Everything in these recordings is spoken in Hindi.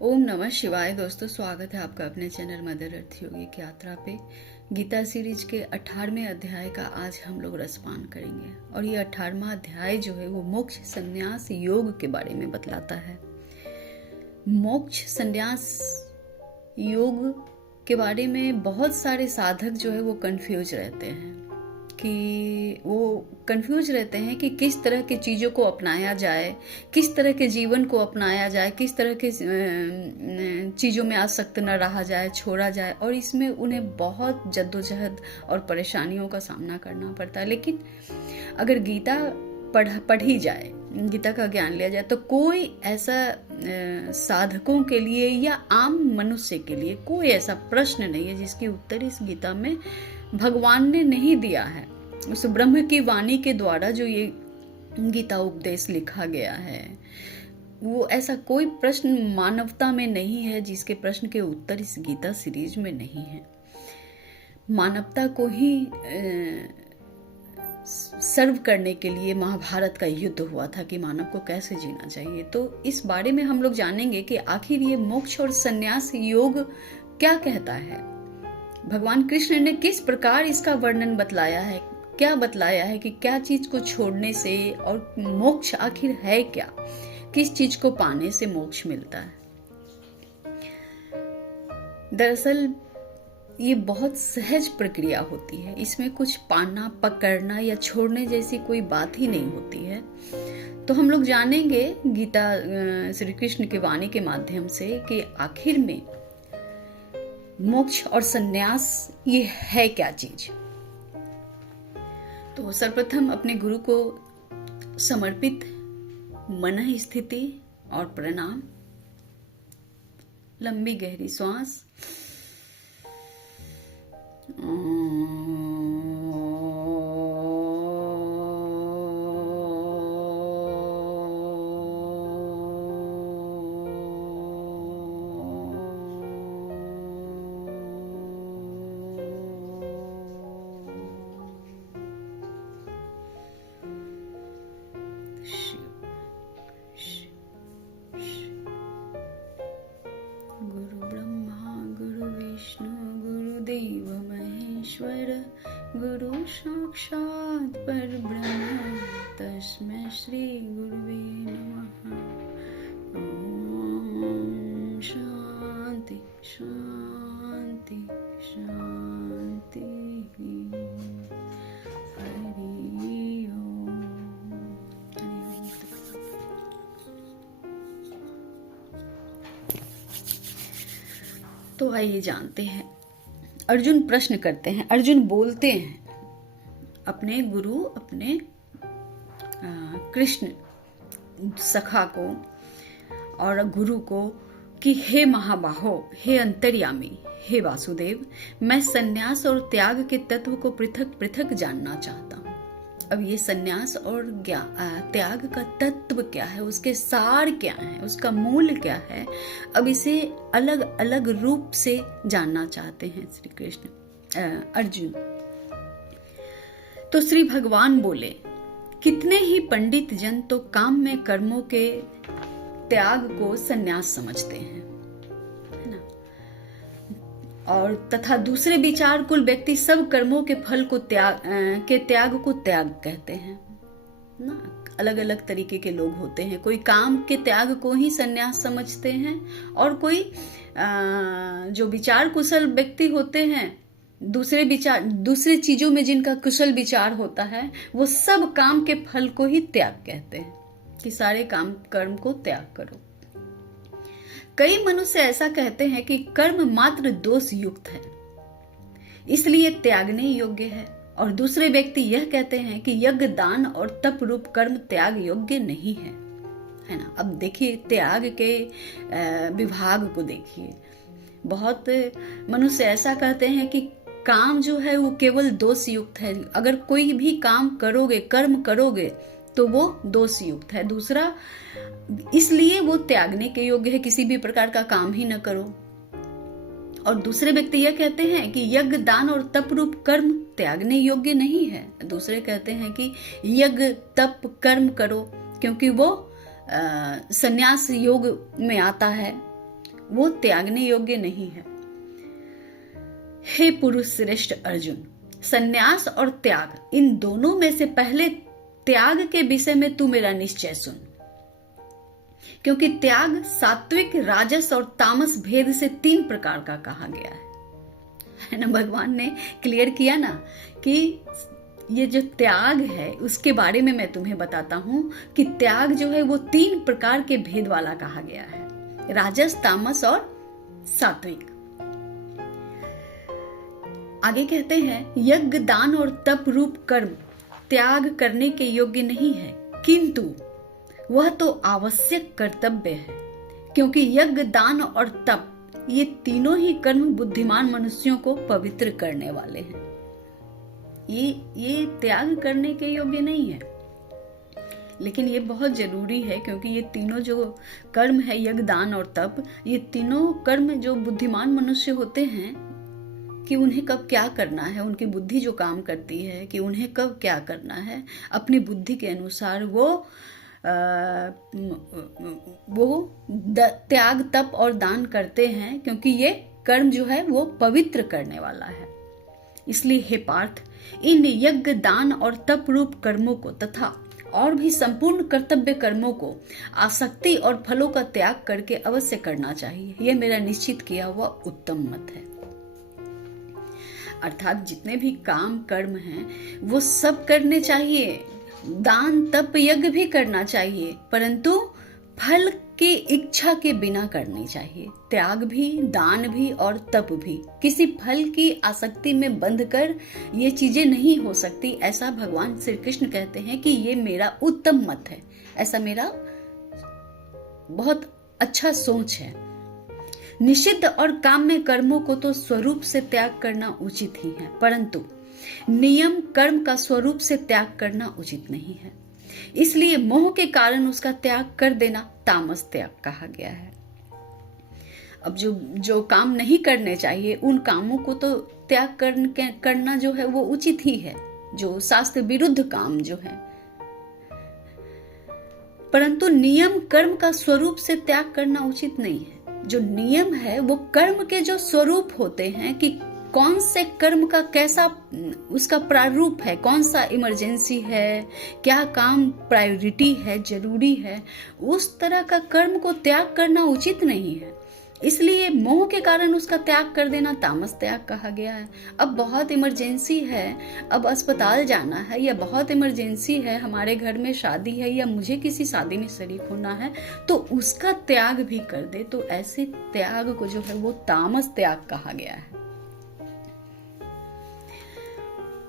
ओम नमः शिवाय। दोस्तों, स्वागत है आपका अपने चैनल मदर अर्थ योगिक यात्रा पे। गीता सीरीज के 18वें अध्याय का आज हम लोग रसपान करेंगे और ये 18वां अध्याय जो है वो मोक्ष संन्यास योग के बारे में बतलाता है। मोक्ष संन्यास योग के बारे में बहुत सारे साधक जो है वो कंफ्यूज रहते हैं कि किस तरह की चीज़ों को अपनाया जाए, किस तरह के जीवन को अपनाया जाए, किस तरह के चीज़ों में आसक्त न रहा जाए, छोड़ा जाए। और इसमें उन्हें बहुत जद्दोजहद और परेशानियों का सामना करना पड़ता है। लेकिन अगर गीता पढ़ी जाए, गीता का ज्ञान लिया जाए, तो कोई ऐसा साधकों के लिए या आम मनुष्य के लिए कोई ऐसा प्रश्न नहीं है जिसकी उत्तर इस गीता में भगवान ने नहीं दिया है। उस ब्रह्म की वाणी के द्वारा जो ये गीता उपदेश लिखा गया है, वो ऐसा कोई प्रश्न मानवता में नहीं है जिसके प्रश्न के उत्तर इस गीता सीरीज में नहीं है। मानवता को ही सर्व करने के लिए महाभारत का युद्ध हुआ था कि मानव को कैसे जीना चाहिए। तो इस बारे में हम लोग जानेंगे कि आखिर ये मोक्ष और संन्यास योग क्या कहता है। भगवान कृष्ण ने किस प्रकार इसका वर्णन बतलाया है, क्या बतलाया है कि क्या चीज को छोड़ने से और मोक्ष आखिर है क्या, किस चीज को पाने से मोक्ष मिलता है। दरअसल ये बहुत सहज प्रक्रिया होती है, इसमें कुछ पाना, पकड़ना या छोड़ने जैसी कोई बात ही नहीं होती है। तो हम लोग जानेंगे गीता श्री कृष्ण की वाणी के माध्यम से कि आखिर में मोक्ष और संन्यास ये है क्या चीज। तो सर्वप्रथम अपने गुरु को समर्पित मन स्थिति और प्रणाम। लंबी गहरी श्वास। गुरुदेव महेश्वर, गुरु साक्षात् परब्रह्म, तस्मै श्री गुरुवे नमः। ओम शांति शांति शांति। हरि ओम। तो आइए जानते हैं। अर्जुन प्रश्न करते हैं, अर्जुन बोलते हैं अपने गुरु, अपने कृष्ण सखा को और गुरु को कि हे महाबाहो, हे अंतर्यामी, हे वासुदेव, मैं सन्यास और त्याग के तत्व को पृथक पृथक जानना चाहता हूँ। अब ये सन्यास और त्याग का तत्व क्या है, उसके सार क्या है, उसका मूल क्या है, अब इसे अलग अलग रूप से जानना चाहते हैं श्री कृष्ण अर्जुन। तो श्री भगवान बोले, कितने ही पंडित जन तो काम में कर्मों के त्याग को सन्यास समझते हैं, है ना, और तथा दूसरे विचार कुल व्यक्ति सब कर्मों के फल को त्याग को त्याग कहते हैं ना। अलग अलग तरीके के लोग होते हैं, कोई काम के त्याग को ही सन्यास समझते हैं और कोई जो विचार कुशल व्यक्ति होते हैं, दूसरे चीजों में जिनका कुशल विचार होता है, वो सब काम के फल को ही त्याग कहते हैं कि सारे काम कर्म को त्याग करो। कई मनुष्य ऐसा कहते हैं कि कर्म मात्र दोष युक्त है, इसलिए त्यागने योग्य है, और दूसरे व्यक्ति यह कहते हैं कि यज्ञ, दान और तप रूप कर्म त्याग योग्य नहीं है, है ना। अब देखिए त्याग के विभाग को देखिए। बहुत मनुष्य ऐसा कहते हैं कि काम जो है वो केवल दोष युक्त है, अगर कोई भी काम करोगे, कर्म करोगे तो वो दोष युक्त है। दूसरा, इसलिए वो त्यागने के योग्य है, किसी भी प्रकार का काम ही न करो। और दूसरे व्यक्ति यह कहते हैं कि यज्ञ, दान और तप रूप कर्म त्यागने योग्य नहीं है। दूसरे कहते हैं कि यज्ञ, तप, कर्म करो क्योंकि वो संन्यास योग में आता है। वो त्यागने योग्य नहीं है। हे पुरुष श्रेष्ठ अर्जुन, संन्यास और त्याग, इन दोनों में से पहले त्याग के विषय में तू मेरा निश्चय सुन, क्योंकि त्याग सात्विक, राजस और तामस भेद से 3 प्रकार का कहा गया है ना। भगवान ने क्लियर किया ना कि ये जो त्याग है उसके बारे में मैं तुम्हें बताता हूं कि त्याग जो है वो 3 प्रकार के भेद वाला कहा गया है, राजस, तामस और सात्विक। आगे कहते हैं, यज्ञ, दान और तप रूप कर्म त्याग करने के योग्य नहीं है, किंतु वह तो आवश्यक कर्तव्य है, क्योंकि यज्ञ, दान और तप ये तीनों ही कर्म बुद्धिमान मनुष्यों को पवित्र करने वाले हैं। ये त्याग करने के योग्य नहीं है, लेकिन ये बहुत जरूरी है, क्योंकि ये तीनों जो कर्म है, यज्ञ, दान और तप, ये तीनों कर्म जो बुद्धिमान मनुष्य होते हैं कि उन्हें कब क्या करना है, उनकी बुद्धि जो काम करती है कि उन्हें कब क्या करना है, अपनी बुद्धि के अनुसार वो त्याग, तप और दान करते हैं, क्योंकि ये कर्म जो है वो पवित्र करने वाला है। इसलिए हे पार्थ, इन यज्ञ, दान और तप रूप कर्मों को तथा और भी संपूर्ण कर्तव्य कर्मों को आसक्ति और फलों का त्याग करके अवश्य करना चाहिए। यह मेरा निश्चित किया हुआ उत्तम मत है। अर्थात जितने भी काम कर्म हैं वो सब करने चाहिए, दान, तप, यज्ञ भी करना चाहिए, परंतु फल की इच्छा के बिना करनी चाहिए। त्याग भी, दान भी और तप भी किसी फल की आसक्ति में बंधकर ये चीजें नहीं हो सकती। ऐसा भगवान श्री कृष्ण कहते हैं कि ये मेरा उत्तम मत है, ऐसा मेरा बहुत अच्छा सोच है। निषिद्ध और काम्य कर्मों को तो स्वरूप से त्याग करना उचित ही है, परंतु नियम कर्म का स्वरूप से त्याग करना उचित नहीं है। इसलिए मोह के कारण उसका त्याग कर देना तामस त्याग कहा गया है। अब जो काम नहीं करने चाहिए उन कामों को तो त्याग करना जो है वो उचित ही है, जो शास्त्र विरुद्ध काम जो है, परंतु नियम कर्म का स्वरूप से त्याग करना उचित नहीं है। जो नियम है वो कर्म के जो स्वरूप होते हैं कि कौन से कर्म का कैसा उसका प्रारूप है, कौन सा इमरजेंसी है, क्या काम प्रायोरिटी है, जरूरी है, उस तरह का कर्म को त्याग करना उचित नहीं है। इसलिए मोह के कारण उसका त्याग कर देना तामस त्याग कहा गया है। अब बहुत इमरजेंसी है, अब अस्पताल जाना है, या बहुत इमरजेंसी है, हमारे घर में शादी है या मुझे किसी शादी में शरीक होना है, तो उसका त्याग भी कर दे, तो ऐसे त्याग को जो है वो तामस त्याग कहा गया है।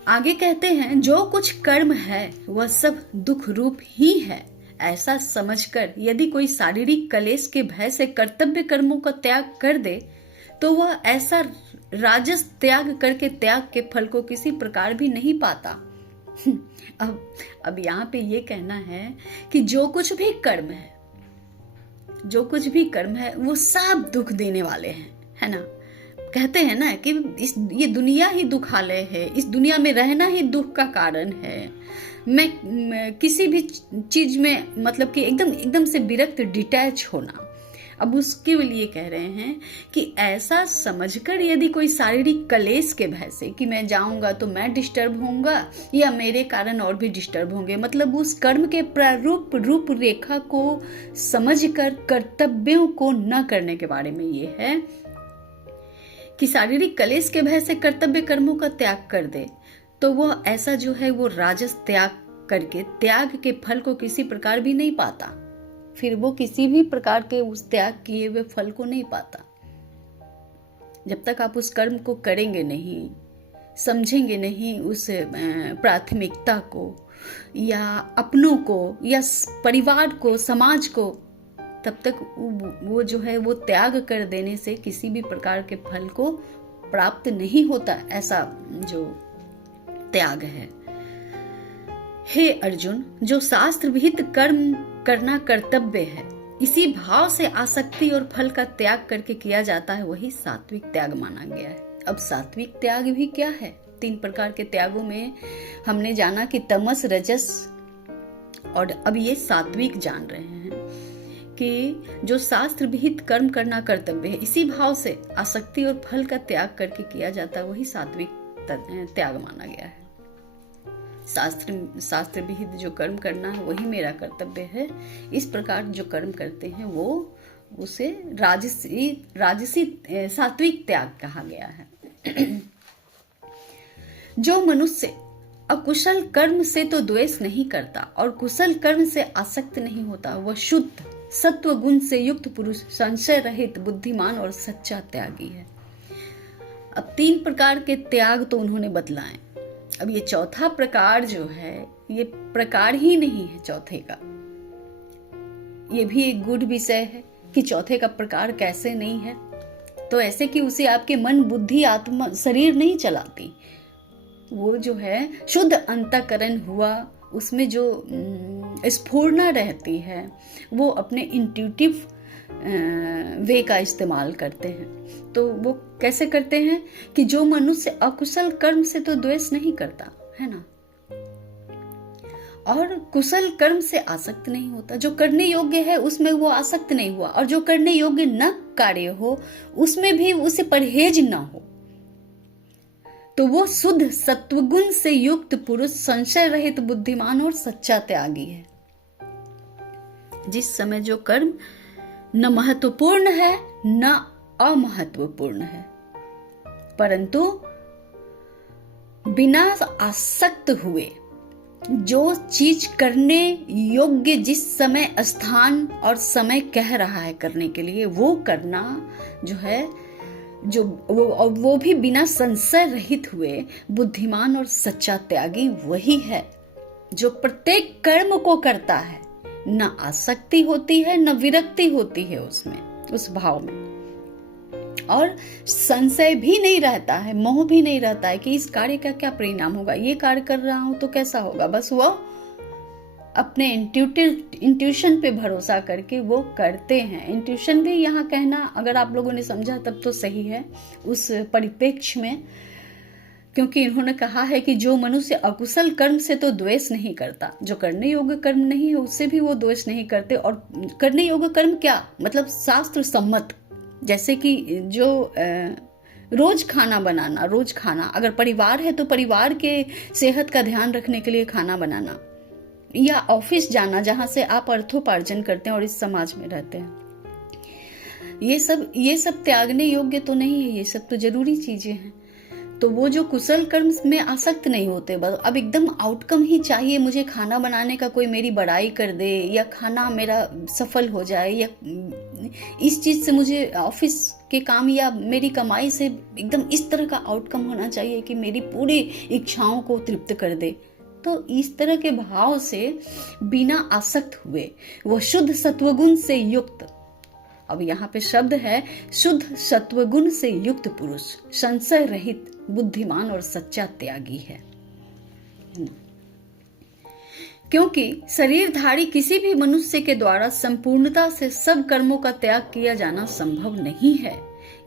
आगे कहते हैं, जो कुछ कर्म है वह सब दुख रूप ही है, ऐसा समझकर यदि कोई शारीरिक क्लेश के भय से कर्तव्य कर्मों का त्याग कर दे तो वह ऐसा राजस त्याग करके त्याग के फल को किसी प्रकार भी नहीं पाता। अब यहाँ पे ये कहना है कि जो कुछ भी कर्म है वो सब दुख देने वाले हैं, है ना। कहते हैं ना कि ये दुनिया ही दुखालय है, इस दुनिया में रहना ही दुख का कारण है। मैं किसी भी चीज में मतलब कि एकदम से विरक्त, डिटैच होना। अब उसके लिए कह रहे हैं कि ऐसा समझकर यदि कोई शारीरिक क्लेश के भय से कि मैं जाऊंगा तो मैं डिस्टर्ब होऊंगा या मेरे कारण और भी डिस्टर्ब होंगे, मतलब उस कर्म के प्रारूप रूप रेखा को समझकर कर्तव्यों को न करने के बारे में ये है कि शारीरिक क्लेश के भय से कर्तव्य कर्मों का त्याग कर दे, तो वह ऐसा जो है वो राजस त्याग करके त्याग के फल को किसी प्रकार भी नहीं पाता। फिर वो किसी भी प्रकार के उस त्याग किए हुए फल को नहीं पाता। जब तक आप उस कर्म को करेंगे नहीं, समझेंगे नहीं उस प्राथमिकता को या अपनों को या परिवार को, समाज को, तब तक वो जो है वो त्याग कर देने से किसी भी प्रकार के फल को प्राप्त नहीं होता। ऐसा जो त्याग है। हे अर्जुन, जो शास्त्र विहित कर्म करना कर्तव्य है, इसी भाव से आसक्ति और फल का त्याग करके किया जाता है, वही सात्विक त्याग माना गया है। अब सात्विक त्याग भी क्या है? 3 प्रकार के त्यागों में हमने जाना कि तमस, रजस और अब ये सात्विक जान रहे हैं कि जो शास्त्र विहित कर्म करना कर्तव्य है, इसी भाव से आसक्ति और फल का त्याग करके किया जाता है, वही सात्विक त्याग माना गया है। शास्त्र विहित जो कर्म करना है वही मेरा कर्तव्य है, इस प्रकार जो कर्म करते हैं वो उसे राजसी सात्विक त्याग कहा गया है। जो मनुष्य अकुशल कर्म से तो द्वेष नहीं करता और कुशल कर्म से आसक्त नहीं होता, वह शुद्ध सत्व गुण से युक्त पुरुष, संशय रहित, बुद्धिमान और सच्चा त्यागी है। अब 3 प्रकार के त्याग तो उन्होंने बतलाए। अब ये चौथा प्रकार जो है, ये प्रकार ही नहीं है चौथे का। ये भी एक गूढ़ विषय है कि चौथे का प्रकार कैसे नहीं है। तो ऐसे कि उसे आपके मन, बुद्धि, आत्मा, शरीर नहीं चलाती। वो जो है शुद्ध अंतःकरण हुआ, उसमें जो स्फूर्णा रहती है, वो अपने इंट्यूटिव वे का इस्तेमाल करते हैं। तो वो कैसे करते हैं कि जो मनुष्य अकुशल कर्म से तो द्वेष नहीं करता है ना, और कुशल कर्म से आसक्त नहीं होता, जो करने योग्य है उसमें वो आसक्त नहीं हुआ, और जो करने योग्य न कार्य हो उसमें भी उसे परहेज न हो, तो वो शुद्ध सत्वगुण से युक्त पुरुष, संशय रहित, बुद्धिमान और सच्चा त्यागी है। जिस समय जो कर्म न महत्वपूर्ण है न अमहत्वपूर्ण है, परंतु बिना आसक्त हुए जो चीज करने योग्य, जिस समय, स्थान और समय कह रहा है करने के लिए, वो करना जो है, जो वो भी बिना संशय रहित हुए, बुद्धिमान और सच्चा त्यागी वही है जो प्रत्येक कर्म को करता है, न आसक्ति होती है न विरक्ति होती है उसमें, उस भाव में, और संशय भी नहीं रहता है, मोह भी नहीं रहता है कि इस कार्य का क्या परिणाम होगा, ये कार्य कर रहा हूं तो कैसा होगा। बस वो अपने इंट्यूशन पे भरोसा करके वो करते हैं। इंट्यूशन भी यहाँ कहना, अगर आप लोगों ने समझा तब तो सही है उस परिप्रेक्ष्य में, क्योंकि इन्होंने कहा है कि जो मनुष्य अकुशल कर्म से तो द्वेष नहीं करता, जो करने योग्य कर्म नहीं है उससे भी वो द्वेष नहीं करते। और करने योग्य कर्म क्या मतलब, शास्त्र सम्मत, जैसे कि जो रोज खाना बनाना, रोज खाना, अगर परिवार है तो परिवार के सेहत का ध्यान रखने के लिए खाना बनाना, या ऑफिस जाना जहां से आप अर्थोपार्जन करते हैं और इस समाज में रहते हैं, ये सब त्यागने योग्य तो नहीं है, ये सब तो जरूरी चीजें हैं। तो वो जो कुशल कर्म में आसक्त नहीं होते, बस अब एकदम आउटकम ही चाहिए, मुझे खाना बनाने का कोई मेरी बड़ाई कर दे, या खाना मेरा सफल हो जाए, या इस चीज से मुझे ऑफिस के काम या मेरी कमाई से एकदम इस तरह का आउटकम होना चाहिए कि मेरी पूरी इच्छाओं को तृप्त कर दे। तो इस तरह के भाव से बिना आसक्त हुए वो शुद्ध सत्वगुण से युक्त, अब यहाँ पे शब्द है शुद्ध सत्वगुण से युक्त पुरुष, संशय रहित, बुद्धिमान और सच्चा त्यागी है। क्योंकि शरीरधारी किसी भी मनुष्य के द्वारा संपूर्णता से सब कर्मों का त्याग किया जाना संभव नहीं है,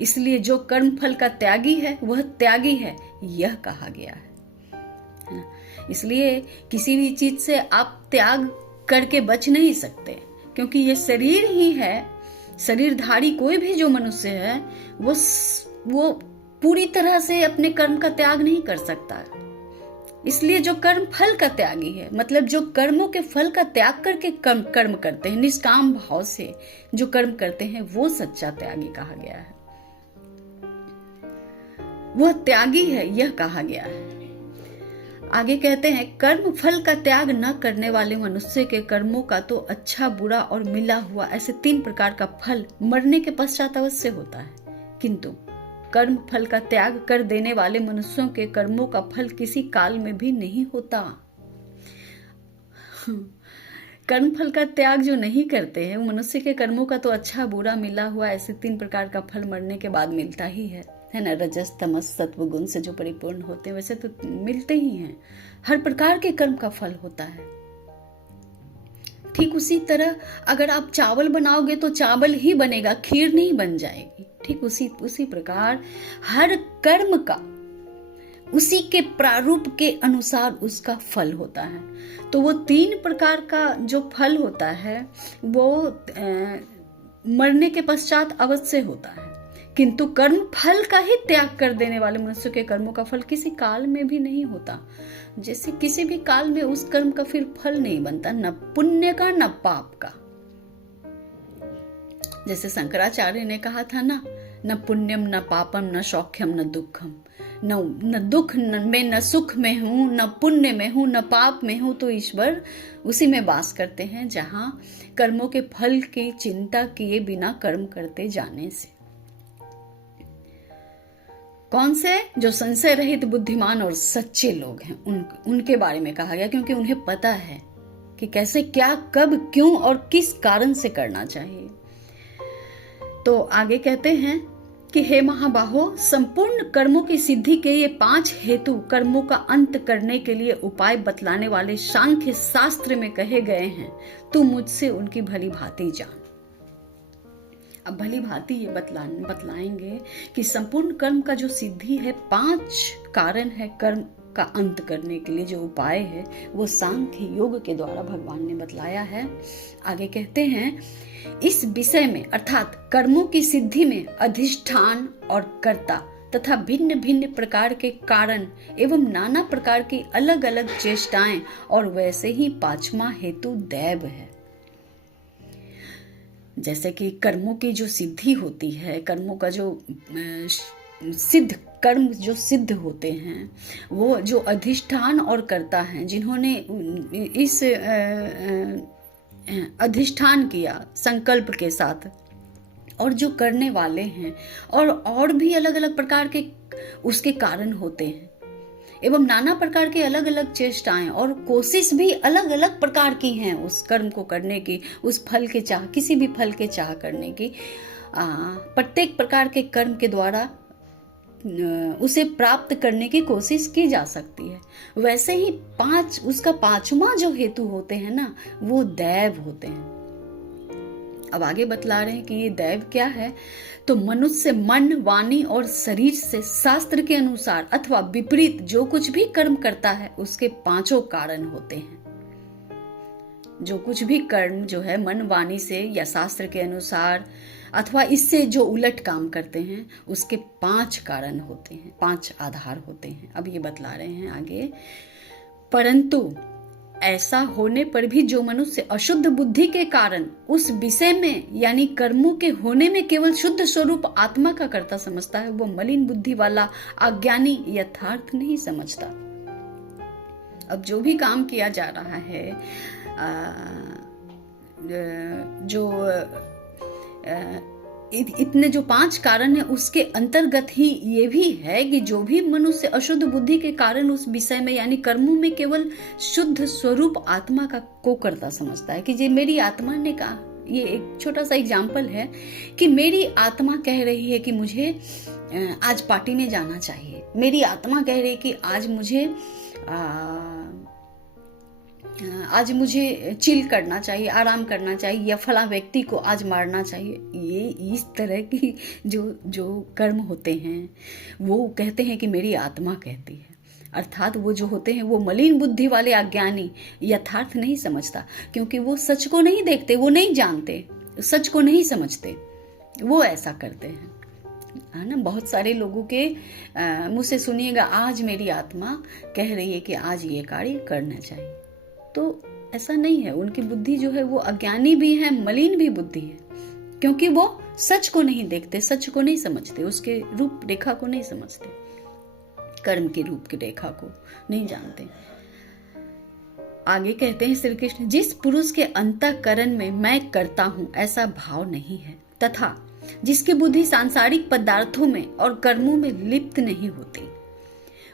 इसलिए जो कर्म फल का त्यागी है वह त्यागी है, यह कहा गया है। इसलिए किसी भी चीज से आप त्याग करके बच नहीं सकते, क्योंकि ये शरीर ही है। शरीरधारी कोई भी जो मनुष्य है वो पूरी तरह से अपने कर्म का त्याग नहीं कर सकता। इसलिए जो कर्म फल का त्यागी है, मतलब जो कर्मों के फल का त्याग करके कर्म करते हैं, निष्काम भाव से जो कर्म करते हैं, वो सच्चा त्यागी कहा गया है, वह त्यागी है, यह कहा गया है। आगे कहते हैं, कर्म फल का त्याग न करने वाले मनुष्य के कर्मों का तो अच्छा, बुरा और मिला हुआ, ऐसे 3 प्रकार का फल मरने के पश्चात अवश्य होता है, किंतु कर्म फल का त्याग कर देने वाले मनुष्यों के कर्मों का फल किसी काल में भी नहीं होता। कर्म फल का त्याग जो नहीं करते हैं, मनुष्य के कर्मों का तो अच्छा, बुरा, मिला हुआ, ऐसे 3 प्रकार का फल मरने के बाद मिलता ही है ना। रजस, तमस, सत्व गुण से जो परिपूर्ण होते हैं वैसे तो मिलते ही हैं, हर प्रकार के कर्म का फल होता है। ठीक उसी तरह अगर आप चावल बनाओगे तो चावल ही बनेगा, खीर नहीं बन जाएगी। ठीक उसी प्रकार हर कर्म का उसी के प्रारूप के अनुसार उसका फल होता है। तो वो 3 प्रकार का जो फल होता है वो मरने के पश्चात अवश्य होता है, किंतु कर्म फल का ही त्याग कर देने वाले मनुष्य के कर्मों का फल किसी काल में भी नहीं होता। जैसे किसी भी काल में उस कर्म का फिर फल नहीं बनता, न पुण्य का न पाप का। जैसे शंकराचार्य ने कहा था ना, न पुण्यम न पापम न सौख्यम न दुखम, न दुख में न सुख में हूं, न पुण्य में हूं, न पाप में हूं, तो ईश्वर उसी में वास करते हैं जहां कर्मों के फल की चिंता किए बिना कर्म करते जाने से। कौन से? जो संशय रहित बुद्धिमान और सच्चे लोग हैं, उनके बारे में कहा गया, क्योंकि उन्हें पता है कि कैसे, क्या, कब, क्यों और किस कारण से करना चाहिए। तो आगे कहते हैं कि हे महाबाहो, संपूर्ण कर्मों की सिद्धि के ये 5 हेतु कर्मों का अंत करने के लिए उपाय बतलाने वाले सांख्य शास्त्र में कहे गए हैं। तू मुझसे उनकी भली भांति जान। अब भली भांति ये बतलाएंगे कि संपूर्ण कर्म का जो सिद्धि है, 5 कारण है कर्म का अंत करने के लिए जो उपाय है, वो सांख्य योग के द्वारा भगवान ने बतलाया है। आगे कहते हैं, इस विषय में अर्थात कर्मों की सिद्धि में अधिष्ठान और कर्ता तथा भिन्न भिन्न प्रकार के कारण एवं नाना प्रकार की अलग अलग चेष्टाएं, और वैसे ही 5वां हेतु दैव है। जैसे कि कर्मों की जो सिद्धि होती है, कर्मों का जो सिद्ध कर्म जो सिद्ध होते हैं, वो जो अधिष्ठान और कर्ता हैं, जिन्होंने इस अधिष्ठान किया संकल्प के साथ, और जो करने वाले हैं, और भी अलग अलग प्रकार के उसके कारण होते हैं, एवं नाना प्रकार के अलग अलग चेष्टाएं और कोशिश भी अलग अलग प्रकार की हैं उस कर्म को करने की, उस फल के चाह, किसी भी फल के चाह करने की। प्रत्येक प्रकार के कर्म के द्वारा उसे प्राप्त करने की कोशिश की जा सकती है। वैसे ही उसका 5वां जो हेतु होते हैं ना, वो दैव होते हैं। अब आगे बतला रहे हैं कि ये दैव क्या है। तो मनुष्य मन, वाणी और शरीर से शास्त्र के अनुसार अथवा विपरीत जो कुछ भी कर्म करता है, उसके 5 कारण होते हैं। जो कुछ भी कर्म जो है मन वाणी से या शास्त्र के अनुसार अथवा इससे जो उलट काम करते हैं, उसके 5 कारण होते हैं, 5 आधार होते हैं। अब ये बतला रहे हैं आगे, परंतु ऐसा होने पर भी जो मनुष्य अशुद्ध बुद्धि के कारण उस विषय में यानी कर्मों के होने में केवल शुद्ध स्वरूप आत्मा का कर्ता समझता है, वो मलिन बुद्धि वाला अज्ञानी यथार्थ नहीं समझता। अब जो भी काम किया जा रहा है, इतने जो 5 कारण है, उसके अंतर्गत ही ये भी है कि जो भी मनुष्य अशुद्ध बुद्धि के कारण उस विषय में यानी कर्मों में केवल शुद्ध स्वरूप आत्मा को कर्ता समझता है, कि ये मेरी आत्मा ने कहा। ये एक छोटा सा एग्जाम्पल है कि मेरी आत्मा कह रही है कि मुझे आज पार्टी में जाना चाहिए, मेरी आत्मा कह रही है कि आज मुझे चिल करना चाहिए, आराम करना चाहिए, या फला व्यक्ति को आज मारना चाहिए। ये इस तरह की जो कर्म होते हैं, वो कहते हैं कि मेरी आत्मा कहती है। अर्थात वो जो होते हैं वो मलिन बुद्धि वाले अज्ञानी यथार्थ नहीं समझता, क्योंकि वो सच को नहीं देखते, वो नहीं जानते, सच को नहीं समझते, वो ऐसा करते हैं, है ना। बहुत सारे लोगों के मुँह से सुनिएगा, आज मेरी आत्मा कह रही है कि आज ये कार्य करना चाहिए, तो ऐसा नहीं है। उनकी बुद्धि जो है वो अज्ञानी भी है, मलिन भी बुद्धि है, क्योंकि वो सच को नहीं देखते, सच को नहीं समझते, उसके रूप रेखा को नहीं समझते, कर्म के रूप की रेखा को नहीं जानते। आगे कहते हैं श्री कृष्ण, जिस पुरुष के अंतःकरण में मैं करता हूं ऐसा भाव नहीं है, तथा जिसकी बुद्धि सांसारिक पदार्थों में और कर्मों में लिप्त नहीं होती,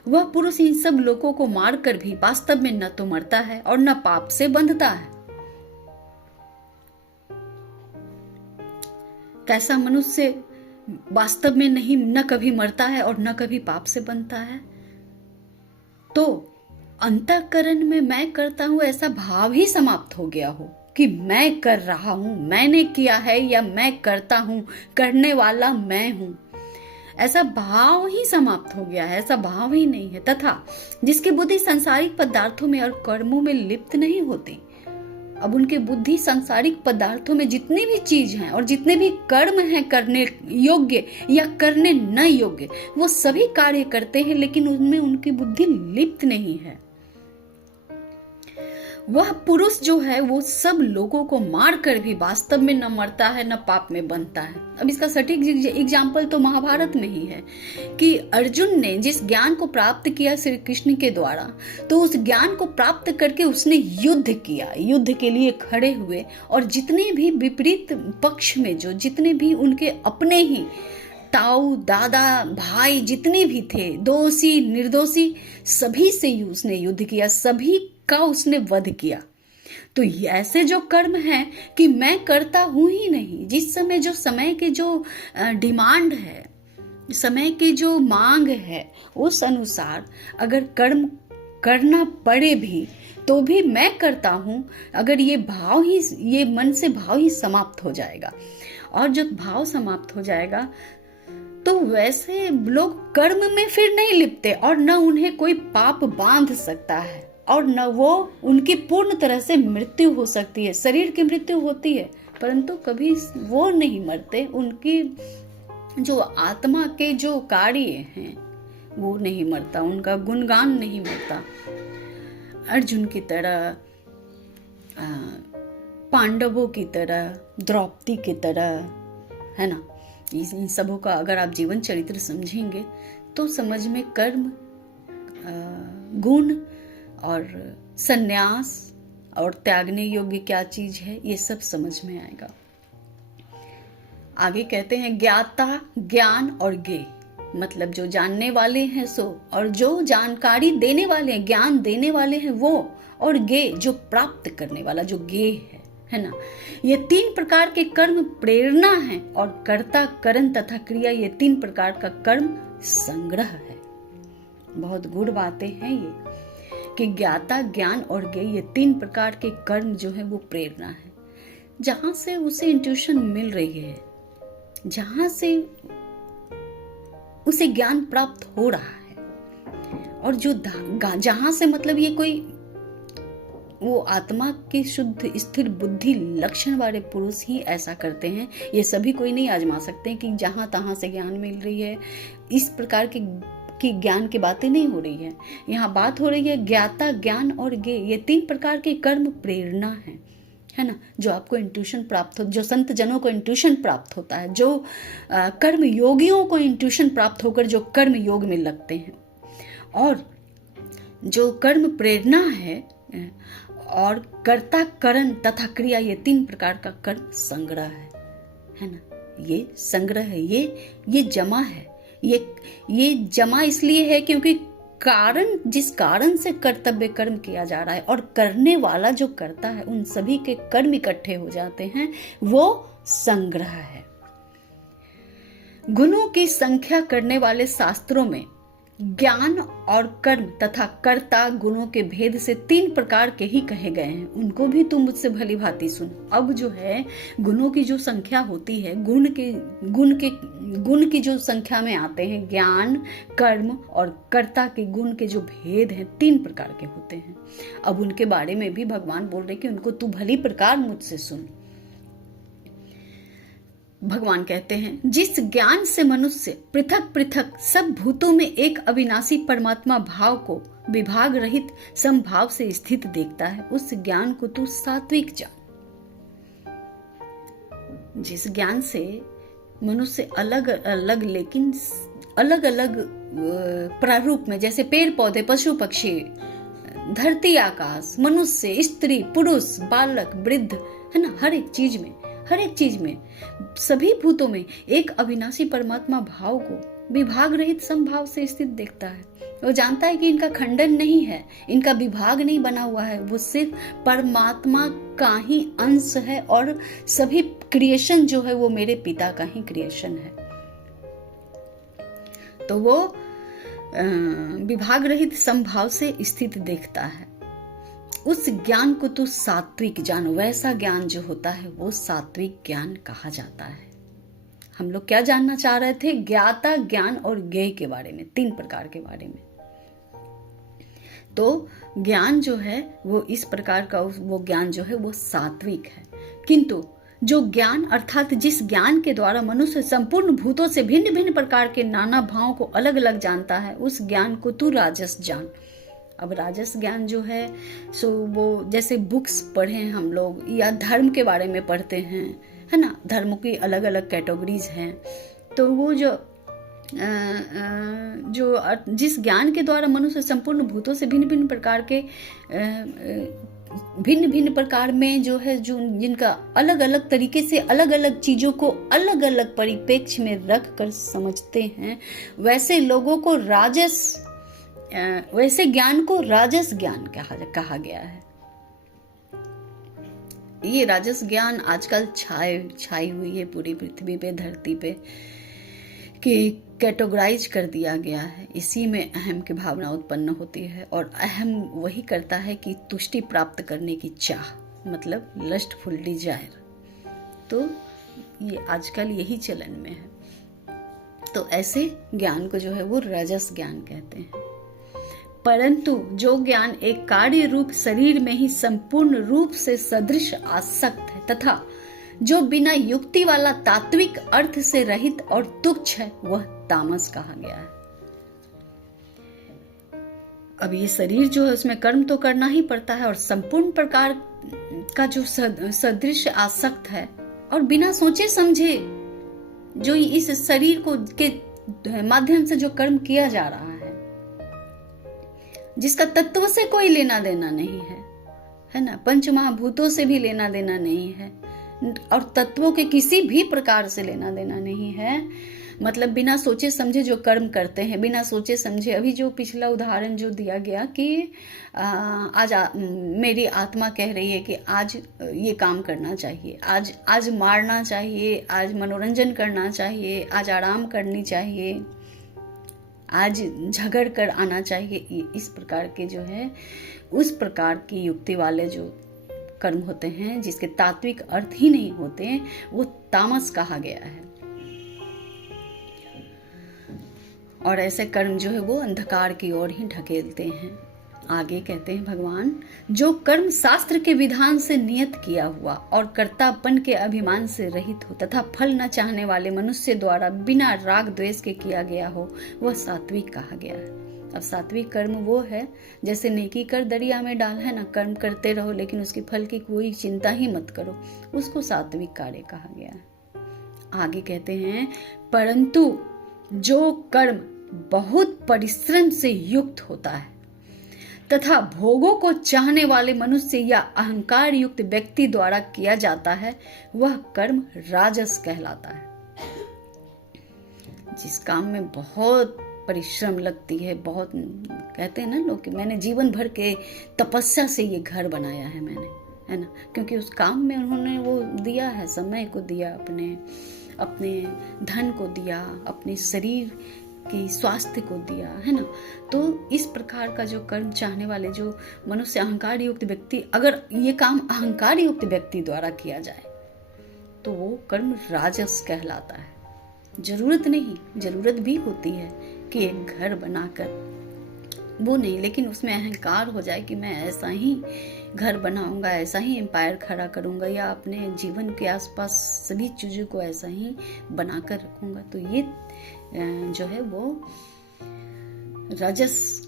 वह पुरुष इन सब लोगों को मारकर भी वास्तव में न तो मरता है और न पाप से बंधता है। कैसा मनुष्य वास्तव में नहीं, न कभी मरता है और न कभी पाप से बंधता है। तो अंतःकरण में मैं करता हूं ऐसा भाव ही समाप्त हो गया हो कि मैं कर रहा हूं, मैंने किया है, या मैं करता हूं, करने वाला मैं हूं। ऐसा भाव ही समाप्त हो गया है, ऐसा भाव ही नहीं है। तथा जिसकी बुद्धि सांसारिक पदार्थों में और कर्मों में लिप्त नहीं होती, अब उनकी बुद्धि सांसारिक पदार्थों में जितनी भी चीज हैं और जितने भी कर्म हैं करने योग्य या करने न योग्य, वो सभी कार्य करते हैं, लेकिन उनमें उनकी बुद्धि लिप्त नहीं है। वह पुरुष जो है वो सब लोगों को मार कर भी वास्तव में न मरता है न पाप में बनता है। अब इसका सटीक एग्जाम्पल तो महाभारत में ही है कि अर्जुन ने जिस ज्ञान को प्राप्त किया श्री कृष्ण के द्वारा, तो उस ज्ञान को प्राप्त करके उसने युद्ध किया, युद्ध के लिए खड़े हुए, और जितने भी विपरीत पक्ष में जो जितने भी उनके अपने ही ताऊ दादा भाई जितने भी थे, दोषी निर्दोषी, सभी से उसने युद्ध किया, सभी का उसने वध किया। तो ऐसे जो कर्म हैं कि मैं करता हूं ही नहीं, जिस समय जो समय के जो डिमांड है, समय की जो मांग है, उस अनुसार अगर कर्म करना पड़े भी तो भी मैं करता हूं, अगर ये भाव ही, ये मन से भाव ही समाप्त हो जाएगा। और जब भाव समाप्त हो जाएगा तो वैसे लोग कर्म में फिर नहीं लिपते, और न उन्हें कोई पाप बांध सकता है, और न वो उनकी पूर्ण तरह से मृत्यु हो सकती है। शरीर की मृत्यु होती है परंतु कभी वो नहीं मरते, उनकी जो आत्मा के जो कार्य हैं वो नहीं मरता, उनका गुणगान नहीं मरता। अर्जुन की तरह, पांडवों की तरह, द्रौपदी की तरह, है ना। इन सबों का अगर आप जीवन चरित्र समझेंगे तो समझ में कर्म, गुण और सन्यास और त्यागने योग्य क्या चीज है, ये सब समझ में आएगा। आगे कहते हैं ज्ञाता, ज्ञान और ज्ञेय, मतलब जो जानने वाले हैं सो, और जो जानकारी देने वाले हैं, ज्ञान देने वाले हैं वो, और ज्ञेय जो प्राप्त करने वाला, जो ज्ञेय है ना। ये तीन प्रकार के कर्म प्रेरणा है, और कर्ता, करण तथा क्रिया, ये तीन प्रकार का कर्म संग्रह है। बहुत गूढ़ बातें हैं ये कि ज्ञाता, ज्ञान और ज्ञेय, ये तीन प्रकार के कर्म जो है वो प्रेरणा है, जहां से उसे इंट्यूशन मिल रही है, जहां से उसे ज्ञान प्राप्त हो रहा है, और जो जहां से मतलब ये कोई वो आत्मा की शुद्ध स्थिर बुद्धि लक्षण वाले पुरुष ही ऐसा करते हैं। ये सभी कोई नहीं आजमा सकते कि जहां तहां से ज्ञान मिल रही है, इस प्रकार की ज्ञान की बातें नहीं हो रही है। यहाँ बात हो रही है ज्ञाता, ज्ञान और ज्ञेय, ये तीन प्रकार के कर्म प्रेरणा है ना, जो आपको इंट्यूशन प्राप्त हो, जो संत जनों को इंट्यूशन प्राप्त होता है, जो कर्म योगियों को इंट्यूशन प्राप्त होकर जो कर्म योग में लगते हैं। और जो कर्म प्रेरणा है और कर्ता, करण तथा क्रिया, ये तीन प्रकार का कर्म संग्रह है ना। ये संग्रह है, ये जमा है। ये जमा इसलिए है क्योंकि कारण, जिस कारण से कर्तव्य कर्म किया जा रहा है और करने वाला जो करता है, उन सभी के कर्म इकट्ठे हो जाते हैं, वो संग्रह है। गुणों की संख्या करने वाले शास्त्रों में ज्ञान और कर्म तथा कर्ता गुणों के भेद से तीन प्रकार के ही कहे गए हैं। उनको भी तुम मुझसे भली भांति सुन। अब जो है गुणों की जो संख्या होती है, गुण की जो संख्या में आते हैं, ज्ञान, कर्म और कर्ता के गुण के जो भेद हैं, तीन प्रकार के होते हैं। अब उनके बारे में भी भगवान बोल रहे कि उनको तू भली प्रकार मुझसे सुन। भगवान कहते हैं, जिस ज्ञान से मनुष्य पृथक पृथक सब भूतों में एक अविनाशी परमात्मा भाव को विभाग रहित समभाव से स्थित देखता है, उस ज्ञान को तू सात्विक जान। जिस ज्ञान से मनुष्य अलग अलग लेकिन अलग अलग प्रारूप में, जैसे पेड़ पौधे, पशु पक्षी, धरती आकाश, मनुष्य, स्त्री, पुरुष, बालक, वृद्ध, है ना, हर एक चीज में सभी भूतों में एक अविनाशी परमात्मा भाव को विभाग रहित समभाव से स्थित देखता है। वो जानता है कि इनका खंडन नहीं है, इनका विभाग नहीं बना हुआ है, वो सिर्फ परमात्मा का ही अंश है, और सभी क्रिएशन जो है वो मेरे पिता का ही क्रिएशन है। तो वो विभाग रहित समभाव से स्थित देखता है। उस ज्ञान को तू सात्विक जान। वैसा ज्ञान जो होता है वो सात्विक ज्ञान कहा जाता है। हम लोग क्या जानना चाह रहे थे? ज्ञाता, ज्ञान और ज्ञेय के बारे में, 3 प्रकार के बारे में। तो ज्ञान जो है वो इस प्रकार का, वो ज्ञान जो है वो सात्विक है। किंतु जो ज्ञान अर्थात जिस ज्ञान के द्वारा मनुष्य संपूर्ण भूतों से भिन्न भिन्न प्रकार के नाना भावों को अलग अलग जानता है, उस ज्ञान को तू राजस जान। अब राजस ज्ञान जो है सो वो जैसे बुक्स पढ़े हम लोग या धर्म के बारे में पढ़ते हैं, है ना, धर्म की अलग अलग कैटेगरीज हैं। तो वो जिस ज्ञान के द्वारा मनुष्य संपूर्ण भूतों से भिन्न भिन्न प्रकार के भिन्न भिन्न प्रकार में जो है, जो जिनका अलग अलग तरीके से अलग अलग चीजों को अलग अलग परिप्रेक्ष्य में रख कर समझते हैं, वैसे लोगों को वैसे ज्ञान को राजस ज्ञान कहा गया है। ये राजस ज्ञान आजकल छाई हुई है पूरी पृथ्वी पे, धरती पे, कि कैटेगराइज कर दिया गया है। इसी में अहम की भावना उत्पन्न होती है और अहम वही करता है कि तुष्टि प्राप्त करने की चाह, मतलब लस्टफुल डिजायर। तो ये आजकल यही चलन में है। तो ऐसे ज्ञान को जो है वो रजस ज्ञान कहते हैं। परंतु जो ज्ञान एक कार्य रूप शरीर में ही संपूर्ण रूप से सदृश आसक्त है तथा जो बिना युक्ति वाला तात्विक अर्थ से रहित और तुच्छ है, वह तामस कहा गया है। अब ये शरीर जो है उसमें कर्म तो करना ही पड़ता है और संपूर्ण प्रकार का जो सदृश आसक्त है और बिना सोचे समझे जो इस शरीर को के माध्यम से जो कर्म किया जा रहा है, जिसका तत्व से कोई लेना देना नहीं है ना, पंच महाभूतों से भी लेना देना नहीं है और तत्वों के किसी भी प्रकार से लेना देना नहीं है। मतलब बिना सोचे समझे जो कर्म करते हैं, बिना सोचे समझे। अभी जो पिछला उदाहरण जो दिया गया कि आज मेरी आत्मा कह रही है कि आज ये काम करना चाहिए, आज मारना चाहिए, आज मनोरंजन करना चाहिए, आज आराम करनी चाहिए, आज झगड़ कर आना चाहिए। इस प्रकार के जो है उस प्रकार की युक्ति वाले जो कर्म होते हैं जिसके तात्विक अर्थ ही नहीं होते, वो तामस कहा गया है। और ऐसे कर्म जो है वो अंधकार की ओर ही ढकेलते हैं। आगे कहते हैं भगवान, जो कर्म शास्त्र के विधान से नियत किया हुआ और कर्तापन के अभिमान से रहित हो तथा फल न चाहने वाले मनुष्य द्वारा बिना राग द्वेष के किया गया हो, वह सात्विक कहा गया है। अब सात्विक कर्म वो है जैसे नेकी कर दरिया में डाल, है ना, कर्म करते रहो लेकिन उसके फल की कोई चिंता ही मत करो, उसको सात्विक कार्य कहा गया है। आगे कहते हैं, परंतु जो कर्म बहुत परिश्रम से युक्त होता है तथा भोगों को चाहने वाले मनुष्य या अहंकार युक्त व्यक्ति द्वारा किया जाता है, वह कर्म राजस कहलाता है। जिस काम में बहुत परिश्रम लगती है, बहुत कहते हैं ना लोग कि मैंने जीवन भर के तपस्या से ये घर बनाया है मैंने, है ना, क्योंकि उस काम में उन्होंने वो दिया है, समय को दिया, अपने धन को दिया, अपने शरीर की स्वास्थ्य को दिया, है ना। तो इस प्रकार का जो कर्म चाहने वाले जो मनुष्य अहंकार युक्त व्यक्ति, अगर ये काम अहंकार युक्त व्यक्ति द्वारा किया जाए तो वो कर्म राजस कहलाता है। जरूरत नहीं, जरूरत भी होती है कि एक घर बनाकर वो नहीं, लेकिन उसमें अहंकार हो जाए कि मैं ऐसा ही घर बनाऊंगा, ऐसा ही एम्पायर खड़ा करूंगा या अपने जीवन के आसपास सभी चीजों को ऐसा ही बनाकर रखूंगा, तो ये जो है वो रजस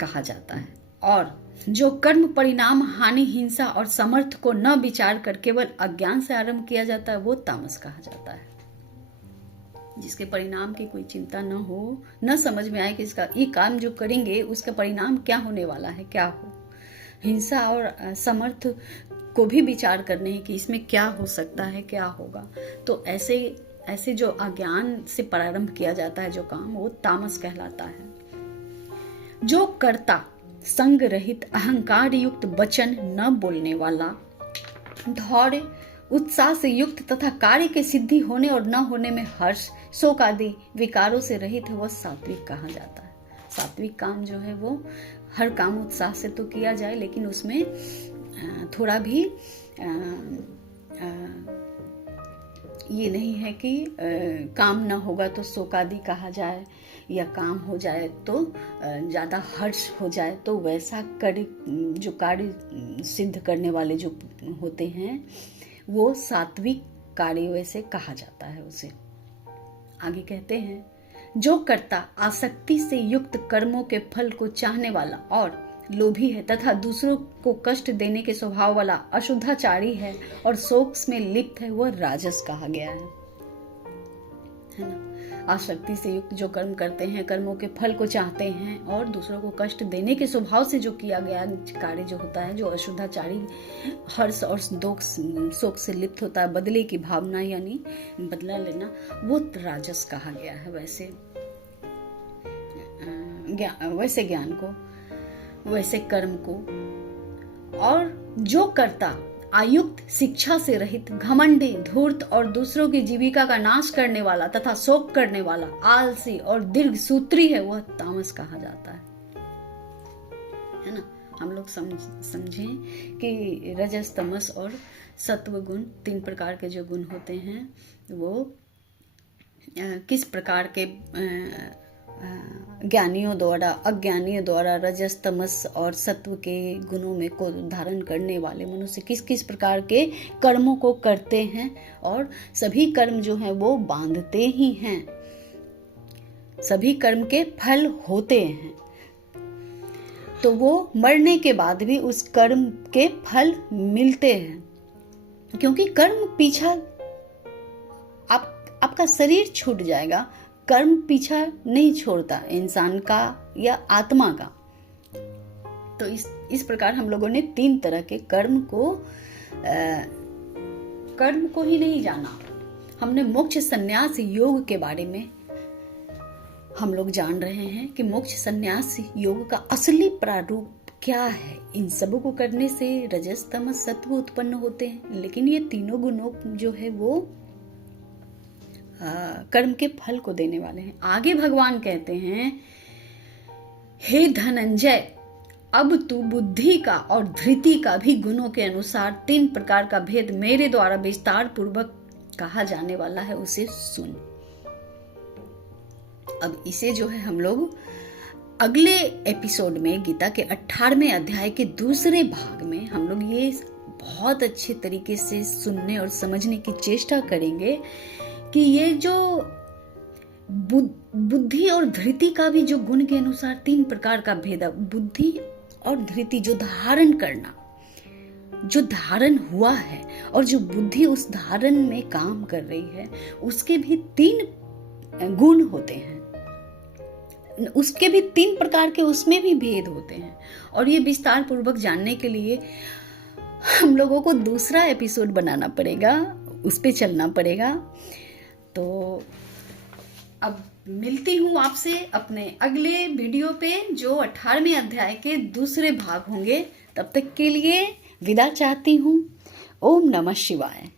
कहा जाता है। और जो कर्म परिणाम हानि, हिंसा और समर्थ को न विचार कर केवल अज्ञान से आरंभ किया जाता है, वो तामस कहा जाता है। जिसके परिणाम की कोई चिंता न हो, न समझ में आए कि इसका ये काम जो करेंगे उसका परिणाम क्या होने वाला है, क्या हो, हिंसा और समर्थ को भी विचार करने हैं कि इसमें क्या हो सकता है, क्या होगा। तो ऐसे जो अज्ञान से प्रारंभ किया जाता है जो काम, वो तामस कहलाता है। जो कर्ता संग रहित अहंकार युक्त वचन न बोलने वाला, धैर्य उत्साह से युक्त तथा कार्य के सिद्धि होने और न होने में हर्ष, शोक आदि विकारों से रहित है, वह सात्विक कहा जाता है। सात्विक काम जो है वो हर काम उत्साह से तो किया जाए, लेकिन उसमें थोड़ा भी ये नहीं है कि काम ना होगा तो शोकादि कहा जाए, या काम हो जाए तो ज़्यादा हर्ष हो जाए, तो वैसा जो कार्य सिद्ध करने वाले जो होते हैं वो सात्विक कार्य वैसे कहा जाता है उसे। आगे कहते हैं, जो कर्ता आसक्ति से युक्त कर्मों के फल को चाहने वाला और लोभी है तथा दूसरों को कष्ट देने के स्वभाव वाला अशुद्धाचारी है और शोक में लिप्त है, वह राजस कहा गया है ना। आसक्ति से युक्त जो कर्म करते हैं, कर्मों के फल को चाहते हैं और दूसरों को कष्ट देने के स्वभाव से जो किया गया कार्य जो होता है, जो अशुद्धाचारी हर्ष और शोक से लिप्त होता है, बदले की भावना यानी बदला लेना, वो राजस कहा गया है। वैसे ज्ञान को, वैसे कर्म को। और जो कर्ता आयुक्त, शिक्षा से रहित, घमंडी, धूर्त और दूसरों की जीविका का नाश करने वाला तथा शोक करने वाला, आलसी और दीर्घ सूत्री है, वह तामस कहा जाता है ना। हम लोग समझें कि रजस, तमस और सत्व गुण, 3 प्रकार के जो गुण होते हैं वो किस प्रकार के ज्ञानियों द्वारा, अज्ञानियों द्वारा रजस, तमस और सत्व के गुणों में को धारण करने वाले मनुष्य किस किस प्रकार के कर्मों को करते हैं, और सभी कर्म जो हैं वो बांधते ही हैं, सभी कर्म के फल होते हैं, तो वो मरने के बाद भी उस कर्म के फल मिलते हैं, क्योंकि कर्म पीछा, आपका शरीर छूट जाएगा, कर्म पीछा नहीं छोड़ता इंसान का या आत्मा का। तो इस प्रकार हम लोगों ने 3 तरह के कर्म को ही नहीं जाना, हमने मोक्ष संन्यास योग के बारे में हम लोग जान रहे हैं कि मोक्ष संन्यास योग का असली प्रारूप क्या है। इन सबों को करने से रजस, तमस, सत्व उत्पन्न होते हैं, लेकिन ये तीनों गुणों जो है वो कर्म के फल को देने वाले हैं। आगे भगवान कहते हैं, हे धनंजय, अब तू बुद्धि का और धृति का भी गुणों के अनुसार 3 प्रकार का भेद मेरे द्वारा विस्तार पूर्वक कहा जाने वाला है, उसे सुन। अब इसे जो है हम लोग अगले एपिसोड में, गीता के 18वें अध्याय के दूसरे भाग में हम लोग ये बहुत अच्छे तरीके से सुनने और समझने की चेष्टा करेंगे कि ये जो बुद्धि और धृति का भी जो गुण के अनुसार 3 प्रकार का भेद, बुद्धि और धृति जो धारण करना, जो धारण हुआ है और जो बुद्धि उस धारण में काम कर रही है, उसके भी 3 गुण होते हैं, उसके भी 3 प्रकार के उसमें भी भेद होते हैं। और ये विस्तार पूर्वक जानने के लिए हम लोगों को दूसरा एपिसोड बनाना पड़ेगा, उस पे चलना पड़ेगा। तो अब मिलती हूँ आपसे अपने अगले वीडियो पे, जो 18वें अध्याय के दूसरे भाग होंगे। तब तक के लिए विदा चाहती हूँ। ओम नमः शिवाय।